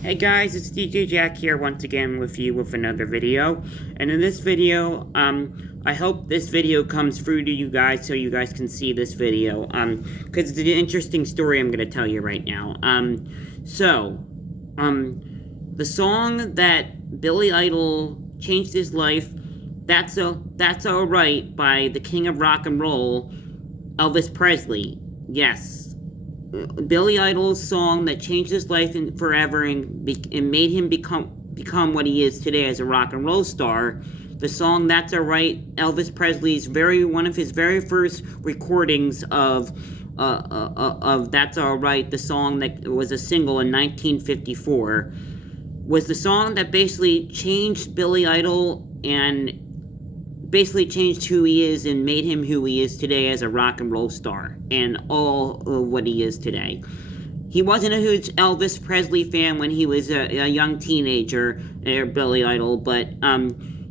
Hey guys, it's DJ Jack here once again with you with another video. And in this video, I hope this video comes through to you guys so you guys can see this video. Because it's an interesting story I'm going to tell you right now. The song that Billy Idol changed his life, That's Alright by the King of Rock and Roll, Elvis Presley. Yes. Billy Idol's song that changed his life forever and made him become what he is today as a rock and roll star. The song "That's Alright," Elvis Presley's one of his very first recordings of "That's Alright," the song that was a single in 1954, was the song that basically changed Billy Idol and basically changed who he is and made him who he is today as a rock and roll star and all of what he is today. He wasn't a huge Elvis Presley fan when he was a young teenager, Billy Idol, but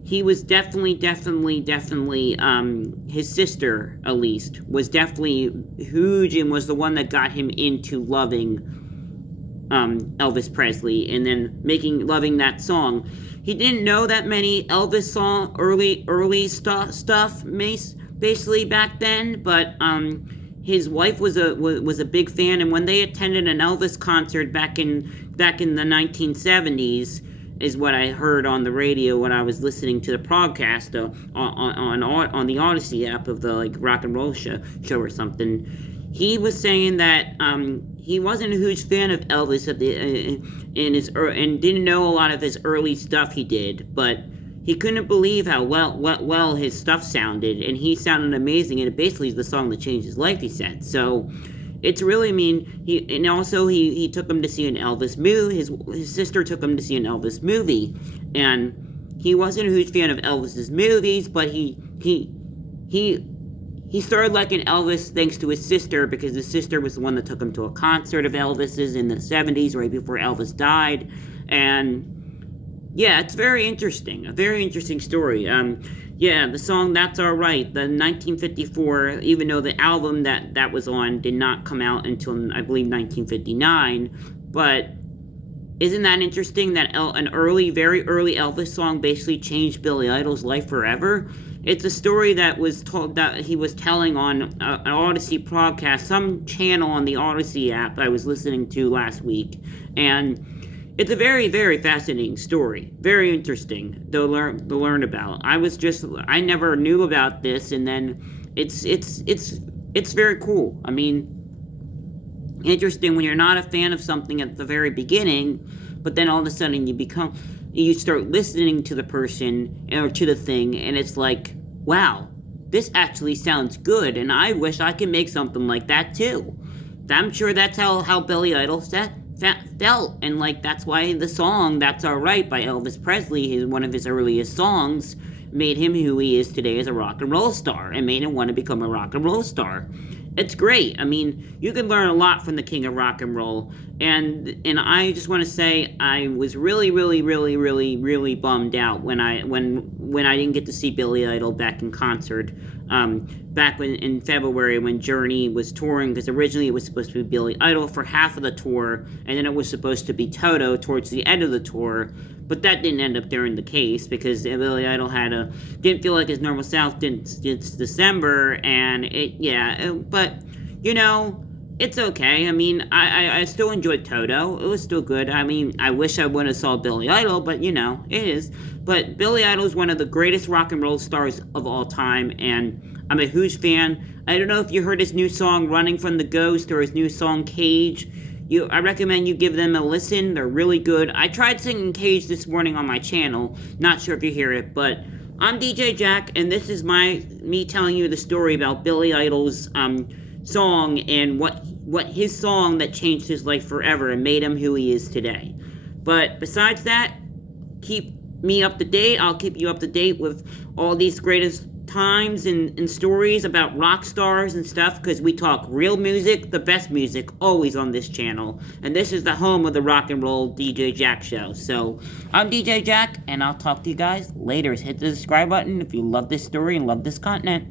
he was definitely, his sister, at least, was definitely huge and was the one that got him into loving Elvis Presley and then loving that song. He didn't know that many Elvis early stuff, basically back then, but his wife was a big fan, and when they attended an Elvis concert back in the 1970s, is what I heard on the radio when I was listening to the podcast on the Odyssey app of the rock and roll show or something. He was saying that he wasn't a huge fan of Elvis and didn't know a lot of his early stuff he did, but he couldn't believe how well his stuff sounded, and he sounded amazing, and it basically is the song that changed his life, he said. So it's really he took him to see an Elvis movie. His sister took him to see an Elvis movie, and he wasn't a huge fan of Elvis's movies, but he started liking Elvis thanks to his sister, because his sister was the one that took him to a concert of Elvis's in the 70s, right before Elvis died. And yeah, it's very interesting. A very interesting story. The song "That's Alright," the 1954, even though the album that was on did not come out until, I believe, 1959, but isn't that interesting that an very early Elvis song basically changed Billy Idol's life forever? It's a story that he was telling on an Odyssey podcast, some channel on the Odyssey app I was listening to last week, and it's a very, very fascinating story, very interesting to learn about. I never knew about this, and then it's very cool. I mean, interesting when you're not a fan of something at the very beginning, but then all of a sudden you start listening to the person or to the thing, and it's like, wow, this actually sounds good, and I wish I could make something like that too. I'm sure that's how Billy Idol felt, and that's why the song "That's Alright" by Elvis Presley, one of his earliest songs, made him who he is today as a rock and roll star, and made him want to become a rock and roll star. It's great. I mean, you can learn a lot from the King of Rock and Roll, and I just want to say I was really bummed out when I didn't get to see Billy Idol back in concert, back in February when Journey was touring, because originally it was supposed to be Billy Idol for half of the tour, and then it was supposed to be Toto towards the end of the tour. But that didn't end up being the case, because Billy Idol didn't feel like his normal self since December, and but it's okay. I mean, I still enjoyed Toto. It was still good. I mean, I wish I would have saw Billy Idol, but it is. But Billy Idol is one of the greatest rock and roll stars of all time, and I'm a huge fan. I don't know if you heard his new song "Running from the Ghost" or his new song "Cage." I recommend you give them a listen. They're really good. I tried singing Cage this morning on my channel. Not sure if you hear it, but I'm DJ Jack, and this is me telling you the story about Billy Idol's song and what his song that changed his life forever and made him who he is today. But besides that, keep me up to date. I'll keep you up to date with all these greatest times and stories about rock stars and stuff, because we talk real music, the best music, always on this channel. And this is the home of the rock and roll DJ Jack show. So I'm DJ Jack, and I'll talk to you guys later. Hit the subscribe button if you love this story and love this content.